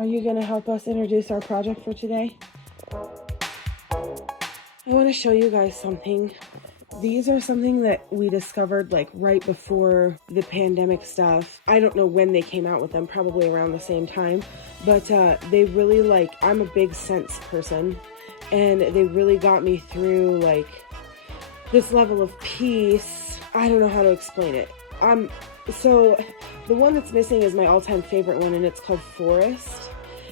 Are you going to help us introduce our project for today? I want to show you guys something. These are something that we discovered like right before the pandemic stuff. I don't know when they came out with them, probably around the same time, but they really like, I'm a big scents person, and they really got me through like this level of peace. I don't know how to explain it. So the one that's missing is my all-time favorite one, and it's called Forest,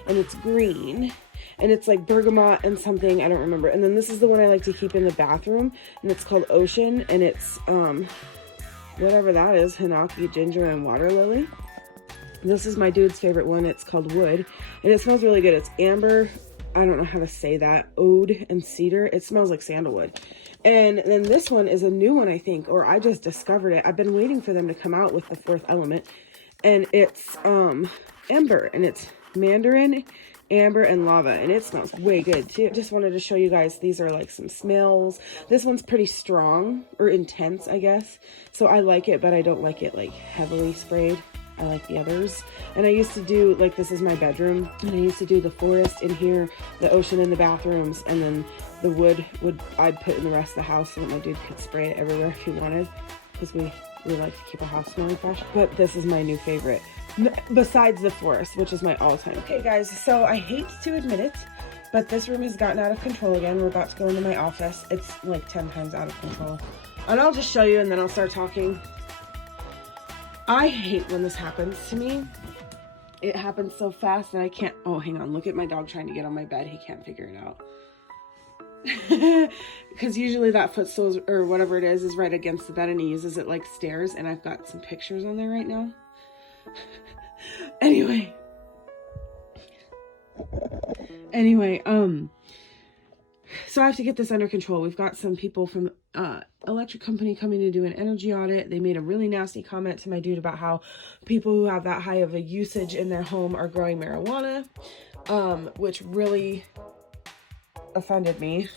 and it's green. And it's like bergamot and something, I don't remember. And then this is the one I like to keep in the bathroom, and it's called Ocean, and it's, whatever that is, Hinaki, ginger, and water lily. This is my dude's favorite one. It's called Wood, and it smells really good. It's amber, I don't know how to say that, oud and cedar. It smells like sandalwood. And then this one is a new one, I think, or I just discovered it. I've been waiting for them to come out with the fourth element, and it's, amber, and it's mandarin, amber, and lava, and it smells way good too. Just wanted to show you guys, these are like some smells. This one's pretty strong, or intense, I guess, so I like it, but I don't like it like heavily sprayed. I like the others. And I used to do, like, this is my bedroom, and I used to do the forest in here, the ocean in the bathrooms, and then the wood I'd put in the rest of the house so that my dude could spray it everywhere if he wanted, because we like to keep our house smelling fresh. But this is my new favorite, besides the forest, which is my all-time. Okay guys, so I hate to admit it, but this room has gotten out of control again. We're about to go into my office. It's like 10 times out of control, and I'll just show you and then I'll start talking. I hate when this happens to me. It happens so fast that I can't, oh hang on, look at my dog trying to get on my bed. He can't figure it out. Because usually that footstool or whatever it is right against the bed, and he uses it like stairs, and I've got some pictures on there right now. Anyway, so I have to get this under control. We've got some people from electric company coming to do an energy audit. They made a really nasty comment to my dude about how people who have that high of a usage in their home are growing marijuana, which really offended me.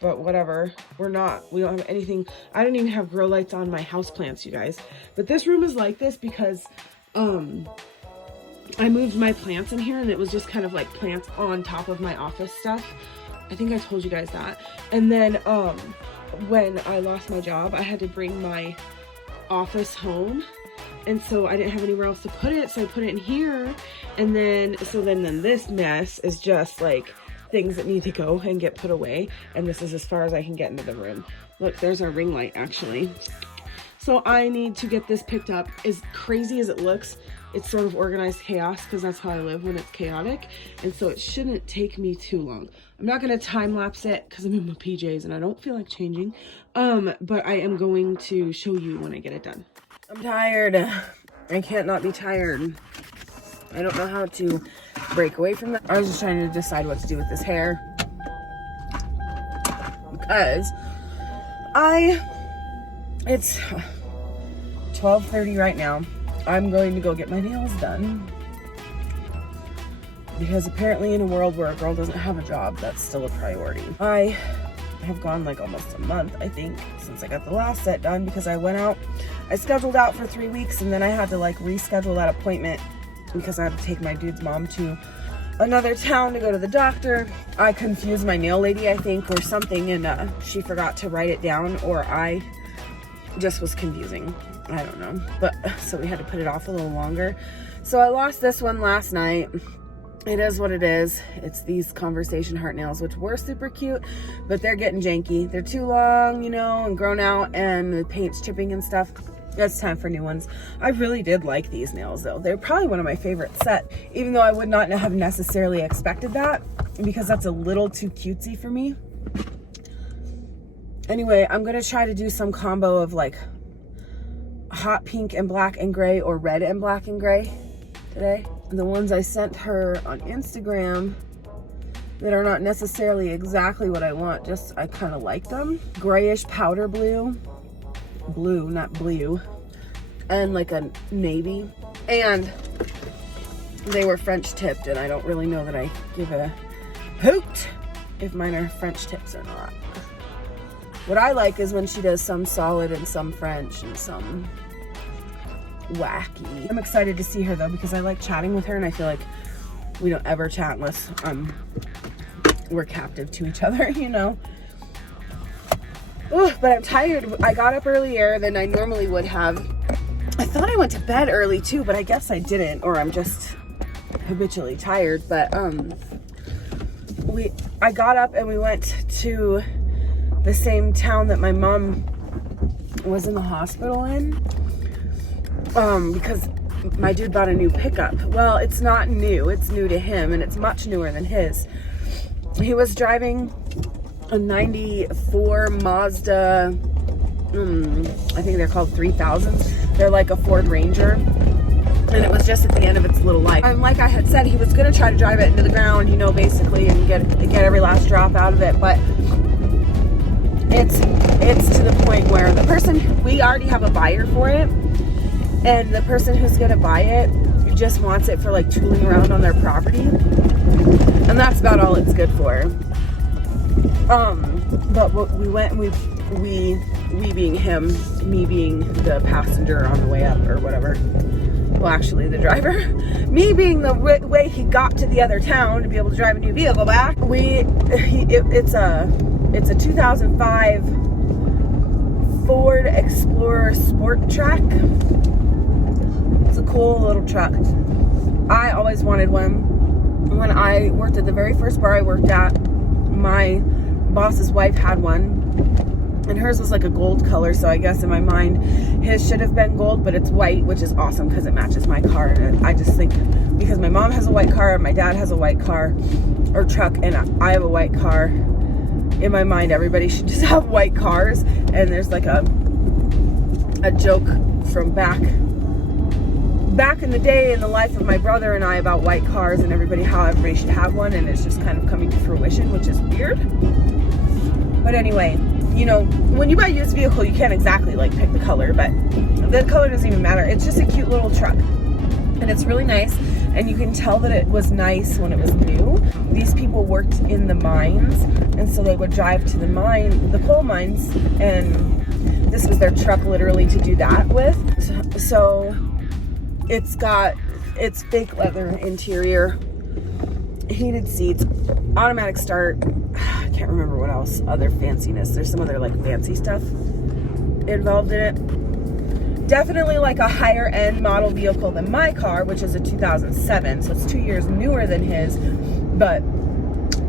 But whatever, we don't have anything. I don't even have grow lights on my houseplants, you guys. But this room is like this because I moved my plants in here, and it was just kind of like plants on top of my office stuff. I think I told you guys that. And then when I lost my job, I had to bring my office home, and so I didn't have anywhere else to put it, so I put it in here. And then then this mess is just like things that need to go and get put away, and this is as far as I can get into the room. Look, there's our ring light actually. So I need to get this picked up. As crazy as it looks, it's sort of organized chaos, because that's how I live when it's chaotic, and so it shouldn't take me too long. I'm not going to time lapse it because I'm in my PJs and I don't feel like changing, but I am going to show you when I get it done. I'm tired. I can't not be tired. I don't know how to break away from that. I was just trying to decide what to do with this hair, because it's 12:30 right now. I'm going to go get my nails done, because apparently in a world where a girl doesn't have a job, that's still a priority. I have gone like almost a month, I think, since I got the last set done, because I scheduled out for 3 weeks, and then I had to like reschedule that appointment because I had to take my dude's mom to another town to go to the doctor. I confused my nail lady, I think, or something, and she forgot to write it down, or I just was confusing. I don't know, but so we had to put it off a little longer. So I lost this one last night. It is what it is. It's these conversation heart nails, which were super cute, but they're getting janky. They're too long, you know, and grown out, and the paint's chipping and stuff. It's time for new ones. I really did like these nails though. They're probably one of my favorite set, even though I would not have necessarily expected that, because that's a little too cutesy for me. Anyway, I'm gonna try to do some combo of like hot pink and black and gray, or red and black and gray today. The ones I sent her on Instagram that are not necessarily exactly what I want, just I kind of like them. Grayish powder blue, not blue, and like a navy. And they were French tipped, and I don't really know that I give a hoot if mine are French tips or not. What I like is when she does some solid and some French and some wacky. I'm excited to see her though, because I like chatting with her, and I feel like We don't ever chat unless we're captive to each other, you know. Ooh, but I'm tired. I got up earlier than I normally would have. I thought I went to bed early too, but I guess I didn't, or I'm just habitually tired. But I got up and we went to the same town that my mom was in the hospital in, because my dude bought a new pickup. Well, it's not new. It's new to him, and it's much newer than his. He was driving a 94 Mazda, I think they're called 3000s. They're like a Ford Ranger. And it was just at the end of its little life. And like I had said, he was going to try to drive it into the ground, you know, basically, and get every last drop out of it. But it's to the point where the person, we already have a buyer for it. And the person who's going to buy it just wants it for like tooling around on their property. And that's about all it's good for. But we went, we being him, me being the passenger on the way up or whatever. Well, actually the driver. Me being the way he got to the other town to be able to drive a new vehicle back. It's a 2005 Ford Explorer Sport Trac. It's a cool little truck. I always wanted one. When I worked at the very first bar I worked at, my boss's wife had one, and hers was like a gold color, so I guess in my mind his should have been gold, but it's white, which is awesome because it matches my car. And I just think, because my mom has a white car, my dad has a white car or truck, and I have a white car, in my mind everybody should just have white cars. And there's like a joke from back in the day in the life of my brother and I about white cars and how everybody should have one, and it's just kind of coming to fruition, which is weird. But anyway, you know, when you buy a used vehicle, you can't exactly like pick the color, but the color doesn't even matter. It's just a cute little truck, and it's really nice, and you can tell that it was nice when it was new. These people worked in the mines, and so they would drive to the coal mines, and this was their truck literally to do that with. So it's fake leather interior, heated seats, automatic start. I can't remember what else, other fanciness. There's some other like fancy stuff involved in it. Definitely like a higher end model vehicle than my car, which is a 2007, so it's 2 years newer than his, but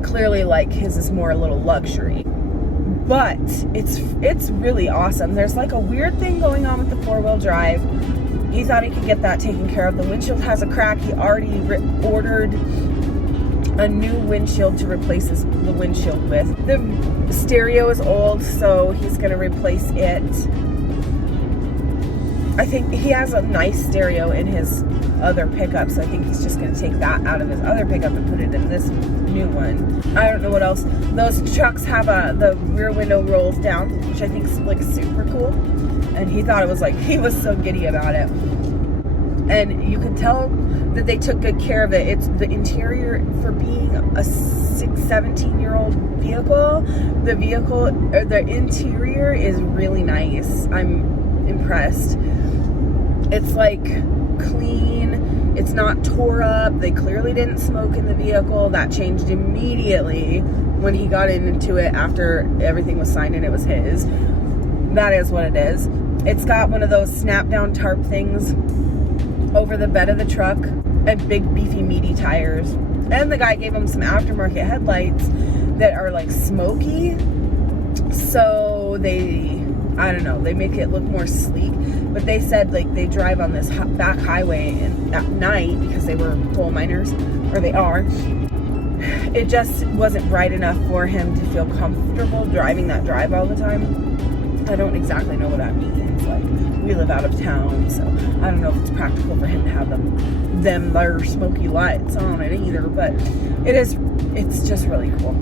clearly like his is more a little luxury. But it's really awesome. There's like a weird thing going on with the 4-wheel drive. He thought he could get that taken care of. The windshield has a crack. He already ordered a new windshield to replace the windshield with. The stereo is old, so he's going to replace it. I think he has a nice stereo in his other pickup, so I think he's just going to take that out of his other pickup and put it in this new one. I don't know what else. Those trucks have the rear window rolls down, which I think is like super cool. And he thought it was like, he was so giddy about it. And you could tell that they took good care of it. It's the interior, for being a 17-year-old vehicle, the interior is really nice. I'm impressed. It's like clean. It's not tore up. They clearly didn't smoke in the vehicle. That changed immediately when he got into it after everything was signed and it was his. That is what it is. It's got one of those snap-down tarp things over the bed of the truck and big, beefy, meaty tires. And the guy gave him some aftermarket headlights that are like smoky. So I don't know, they make it look more sleek. But they said like they drive on this back highway at night because they were coal miners, or they are. It just wasn't bright enough for him to feel comfortable driving that drive all the time. I don't exactly know what that means. Like, we live out of town, so I don't know if it's practical for him to have their smoky lights on it either. But it's just really cool.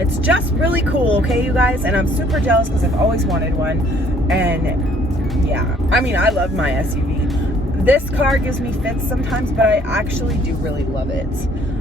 It's just really cool, okay, you guys? And I'm super jealous because I've always wanted one. And yeah, I mean, I love my SUV. This car gives me fits sometimes, but I actually do really love it.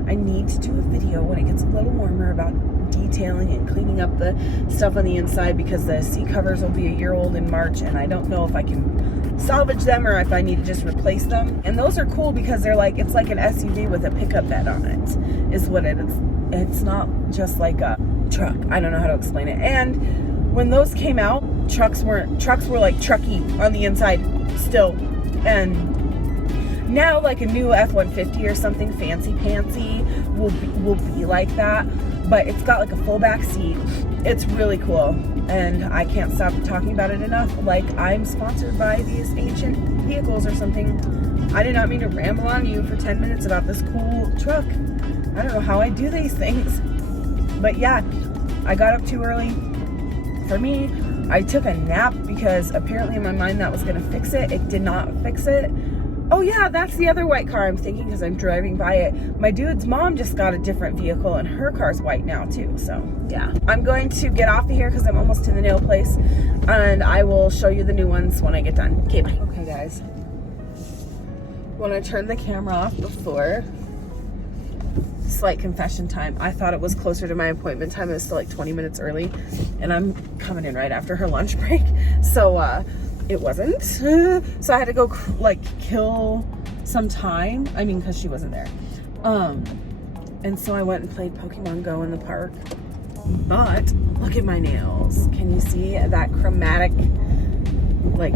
I need to do a video when it gets a little warmer about detailing and cleaning up the stuff on the inside because the seat covers will be a year old in March, and I don't know if I can salvage them or if I need to just replace them. And those are cool because they're like, it's like an SUV with a pickup bed on it, is what it is. It's not just like a truck. I don't know how to explain it. And when those came out, trucks were like trucky on the inside still. And now like a new F-150 or something fancy pantsy will be like that, but it's got like a full back seat. It's really cool, and I can't stop talking about it enough. Like, I'm sponsored by these ancient vehicles or something. I did not mean to ramble on you for 10 minutes about this cool truck. I don't know how I do these things, but yeah, I got up too early. For me, I took a nap because apparently in my mind that was gonna fix it. It did not fix it. Oh yeah, that's the other white car I'm thinking because I'm driving by it. My dude's mom just got a different vehicle and her car's white now too, so yeah. I'm going to get off of here because I'm almost to the nail place, and I will show you the new ones when I get done. Okay, bye. Okay guys, when I turned the camera off before, slight confession time, I thought it was closer to my appointment time. It was still like 20 minutes early, and I'm coming in right after her lunch break, so it wasn't. So I had to go like kill some time. I mean, because she wasn't there. And so I went and played Pokemon Go in the park. But look at my nails. Can you see that chromatic, like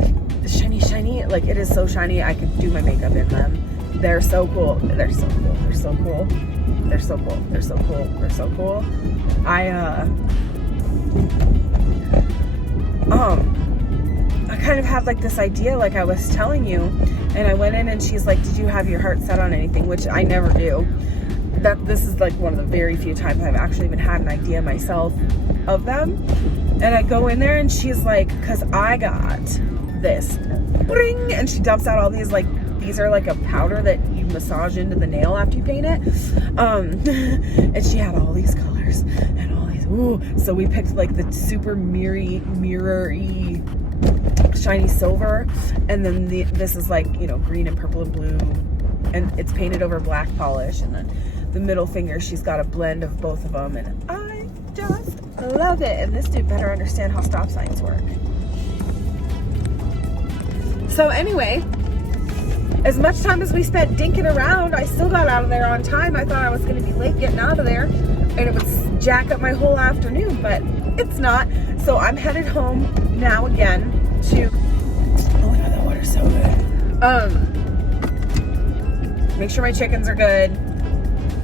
shiny? Like, it is so shiny. I could do my makeup in them. They're so cool. They're so cool. They're so cool. They're so cool. They're so cool. They're so cool. I kind of had like this idea, like I was telling you, and I went in and she's like, did you have your heart set on anything? Which I never do. This is like one of the very few times I've actually even had an idea myself of them. And I go in there and she's like, because I got this, bring, and she dumps out all these, like, these are like a powder that you massage into the nail after you paint it. And she had all these colors and all these, ooh. So we picked like the super mirror-y shiny silver, and then this is like, you know, green and purple and blue, and it's painted over black polish, and then the middle finger, she's got a blend of both of them, and I just love it. And this dude better understand how stop signs work. So anyway, as much time as we spent dinking around, I still got out of there on time. I thought I was going to be late getting out of there, and it would jack up my whole afternoon, but it's not. So I'm headed home now again to, oh my god, that water's so good. Make sure my chickens are good,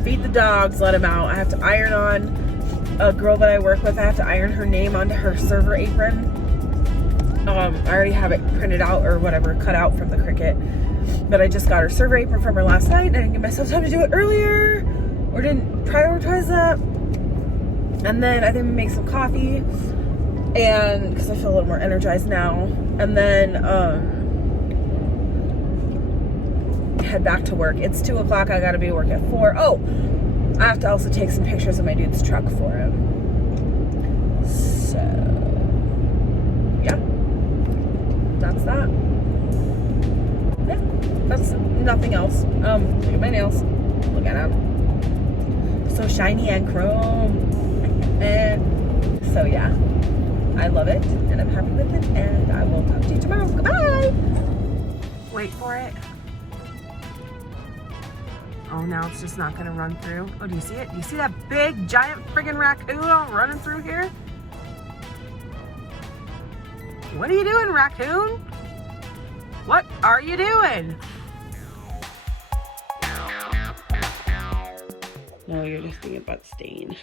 feed the dogs, let them out. I have to iron on a girl that I work with. I have to iron her name onto her server apron. I already have it printed out or whatever, cut out from the Cricut, but I just got her server apron from her last night, and I didn't give myself time to do it earlier, or didn't prioritize that. And then I think we make some coffee, and because I feel a little more energized now, and then head back to work. It's 2 o'clock. I gotta be at work at 4. Oh, I have to also take some pictures of my dude's truck for him. So yeah, that's that. Yeah, that's nothing else. Look at my nails. Look at them, so shiny and chrome. And so yeah, I love it, and I'm happy with it, and I will talk to you tomorrow. Goodbye. Wait for it. Oh, now it's just not gonna run through. Oh, do you see it? Do you see that big, giant friggin' raccoon running through here? What are you doing, raccoon? What are you doing? No, you're just being a butt stain.